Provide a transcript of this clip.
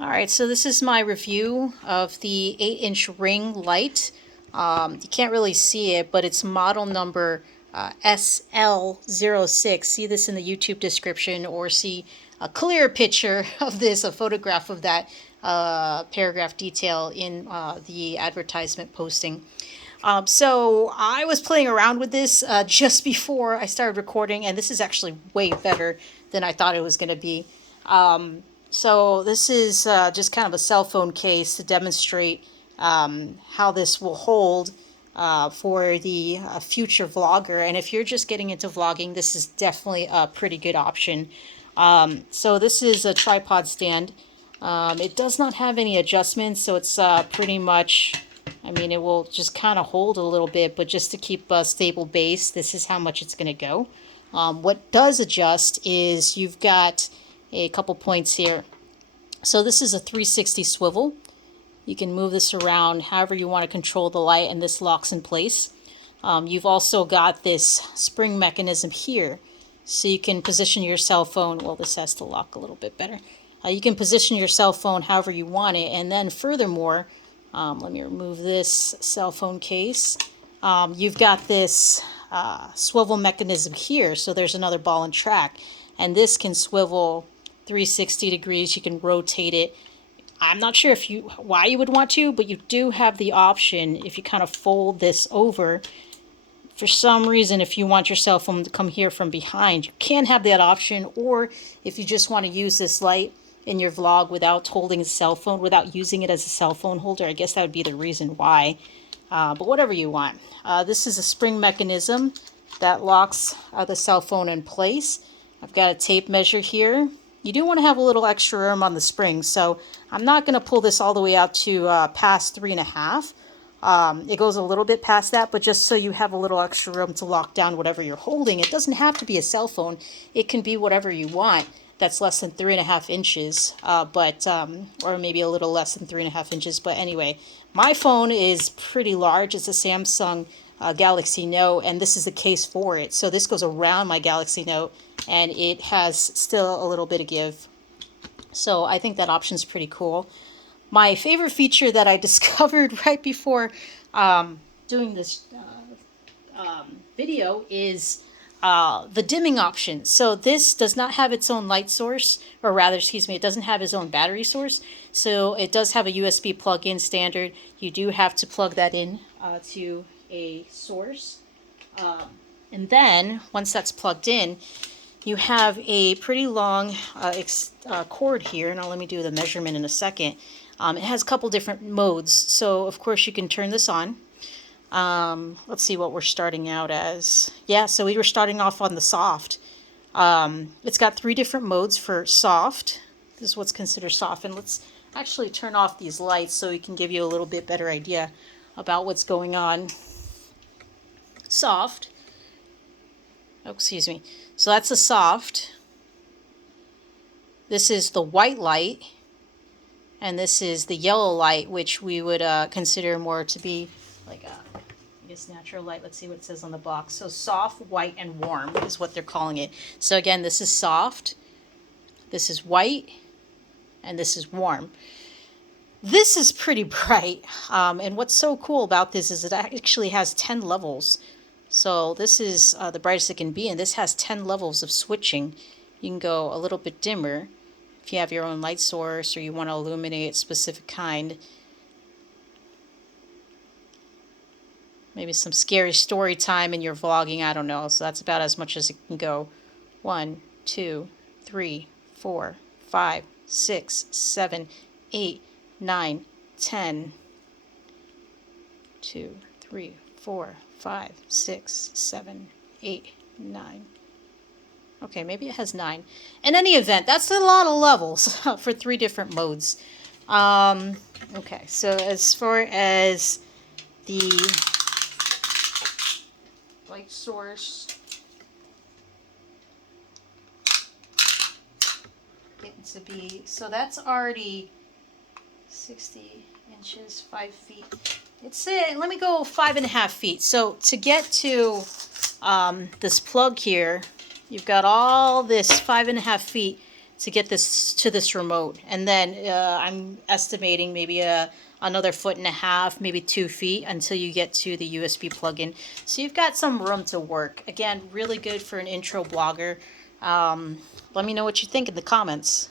Alright, so this is my review of the 8-inch ring light. You can't really see it, but it's model number SL06. See this in the YouTube description, or see a clear picture of this, a photograph of that paragraph detail in the advertisement posting. So I was playing around with this just before I started recording, and this is actually way better than I thought it was going to be. So this is just kind of a cell phone case to demonstrate how this will hold for the future vlogger. And if you're just getting into vlogging, this is definitely a pretty good option. So this is a tripod stand. It does not have any adjustments, so it's pretty much, I mean, it will just kind of hold a little bit, but just to keep a stable base, this is how much it's going to go. What does adjust is you've got a couple points here. So this is a 360 swivel. You can move this around however you want to control the light, and this locks in place. You've also got this spring mechanism here, so you can position your cell phone. Well, this has to lock a little bit better. You can position your cell phone however you want it, and then furthermore, let me remove this cell phone case. You've got this swivel mechanism here, so there's another ball and track, and this can swivel 360 degrees. You can rotate it. I'm not sure why you would want to, but you do have the option if you kind of fold this over. For some reason, if you want your cell phone to come here from behind, you can have that option. Or if you just want to use this light in your vlog without holding a cell phone, without using it as a cell phone holder, I guess that would be the reason why. But whatever you want. This is a spring mechanism that locks the cell phone in place. I've got a tape measure here. You do want to have a little extra room on the spring, so I'm not going to pull this all the way out to past 3.5. It goes a little bit past that, but just so you have a little extra room to lock down whatever you're holding. It doesn't have to be a cell phone. It can be whatever you want that's less than 3.5 inches, or maybe a little less than 3.5 inches. But anyway, my phone is pretty large. It's a Samsung Galaxy Note, and this is the case for it. So this goes around my Galaxy Note, and it has still a little bit of give. So I think that option's pretty cool. My favorite feature that I discovered right before doing this video is the dimming option. So this does not have its own light source, or rather, excuse me, it doesn't have its own battery source. So it does have a USB plug-in standard. You do have to plug that in to a source. And then, once that's plugged in, you have a pretty long cord here. Now let me do the measurement in a second. It has a couple different modes. So, of course, you can turn this on. Let's see what we're starting out as. Yeah, so we were starting off on the soft. It's got 3 different modes for soft. This is what's considered soft. And let's actually turn off these lights so we can give you a little bit better idea about what's going on. Soft. Oh, excuse me. So that's a soft. This is the white light. And this is the yellow light, which we would consider more to be like a, I guess, natural light. Let's see what it says on the box. So soft, white, and warm is what they're calling it. So again, this is soft, this is white, and this is warm. This is pretty bright. And what's so cool about this is it actually has 10 levels. So this is the brightest it can be, and this has 10 levels of switching. You can go a little bit dimmer if you have your own light source or you want to illuminate a specific kind. Maybe some scary story time in your vlogging, I don't know. So that's about as much as it can go. 1, 2, 3, 4, 5, 6, 7, 8, 9, 10. 2, 3, 4, 5, 6, 7, 8, 9. Okay, maybe it has 9. In any event, that's a lot of levels for 3 different modes. Okay, so as far as the light source, getting to be, so that's already 60 inches, 5 feet. It's let me go 5.5 feet. So to get to this plug here, you've got all this 5.5 feet to get this to this remote. And then I'm estimating maybe another 1.5 feet, maybe 2 feet until you get to the USB plug-in. So you've got some room to work. Again, really good for an intro blogger. Let me know what you think in the comments.